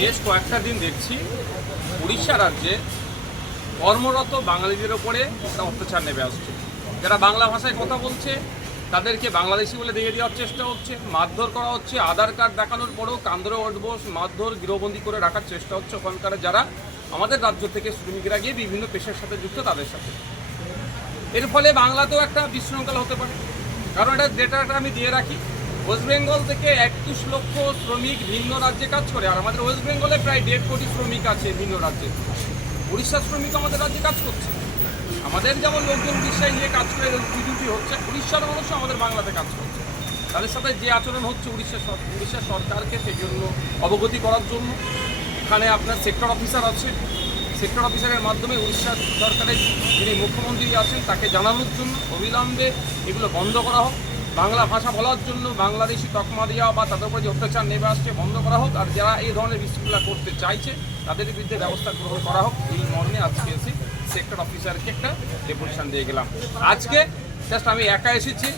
বেশ কয়েকটা দিন দেখছি উড়িষ্যা রাজ্যে কর্মরত বাঙালিদের ওপরে একটা অত্যাচার নেমে আসছে। যারা বাংলা ভাষায় কথা বলছে তাদেরকে বাংলাদেশি বলে দিয়ে দেওয়ার চেষ্টা হচ্ছে, মারধর করা হচ্ছে, আধার কার্ড দেখানোর পরেও কান্দরে ওঠবোস মারধর গৃহবন্দী করে রাখার চেষ্টা হচ্ছে ওখানকার যারা আমাদের রাজ্য থেকে শ্রমিকরা গিয়ে বিভিন্ন পেশার সাথে যুক্ত তাদের সাথে। এর ফলে বাংলাতেও একটা বিশৃঙ্খলা হতে পারে। কারণ এটা ডেটাটা আমি দিয়ে রাখি, ওয়েস্ট বেঙ্গল থেকে 21 লক্ষ শ্রমিক ভিন্ন রাজ্যে কাজ করে, আর আমাদের ওয়েস্ট বেঙ্গলে প্রায় 1.5 কোটি শ্রমিক আছে ভিন্ন রাজ্যে। উড়িষ্যার শ্রমিক আমাদের রাজ্যে কাজ করছে। আমাদের যেমন লোকজন উড়িষ্যায় নিয়ে কাজ করে ডিউটি হচ্ছে, উড়িষ্যার মানুষও আমাদের বাংলাতে কাজ করছে। তাদের সাথে যে আচরণ হচ্ছে উড়িষ্যা সরকারকে সেই জন্য অবগতি করার জন্য এখানে আপনার সেক্টর অফিসার আছে, সেক্টর অফিসারের মাধ্যমে উড়িষ্যা সরকারের যিনি মুখ্যমন্ত্রী আছেন তাকে জানানোর জন্য অবিলম্বে এগুলো বন্ধ করা হোক, বাংলা ভাষা বলার জন্য বাংলাদেশি তকমা দেওয়া বা তাদের উপরে যে অত্যাচার নেমে আসছে বন্ধ করা হোক, আর যারা এই ধরনের বিশৃঙ্খলা করতে চাইছে তাদের বিরুদ্ধে ব্যবস্থা গ্রহণ করা হোক। এই মর্মে আজকে এসে সেক্টর অফিসারকে একটা ডেপুটেশন দিয়ে গেলাম। আজকে জাস্ট আমি একা এসেছি,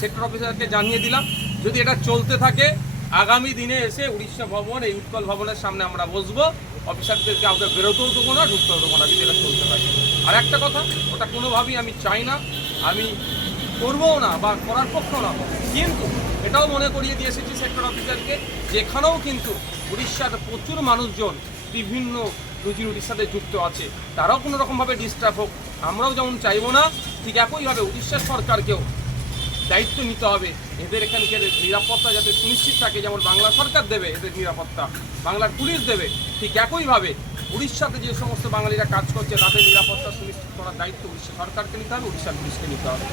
সেক্টর অফিসারকে জানিয়ে দিলাম যদি এটা চলতে থাকে আগামী দিনে এসে উড়িষ্যা ভবন এই উৎকল ভবনের সামনে আমরা বসবো, অফিসারদেরকে আমরা বেরোতেও দেবো না, ঢুকতেও দেবো না যদি এটা চলতে থাকে। আর একটা কথা, ওটা কোনোভাবেই আমি চাই না, আমি করবও না বা করার পক্ষও না, কিন্তু এটাও মনে করিয়ে দিয়ে এসেছি সেক্টর অফিসারকে যেখানেও কিন্তু উড়িষ্যার প্রচুর মানুষজন বিভিন্ন রুজি রুটির সাথে যুক্ত আছে, তারাও কোনো রকমভাবে ডিস্টার্ব হোক আমরাও যেমন চাইবো না, ঠিক একইভাবে উড়িষ্যা সরকারকেও দায়িত্ব নিতে হবে এদের এখানকার নিরাপত্তা যাতে সুনিশ্চিত থাকে। যেমন বাংলা সরকার দেবে এদের নিরাপত্তা, বাংলার পুলিশ দেবে, ঠিক একইভাবে উড়িষ্যাতে যে সমস্ত বাঙালিরা কাজ করছে তাদের নিরাপত্তা সুনিশ্চিত করার দায়িত্ব উড়িষ্যা সরকারকে নিতে হবে, উড়িষ্যার পুলিশকে নিতে হবে।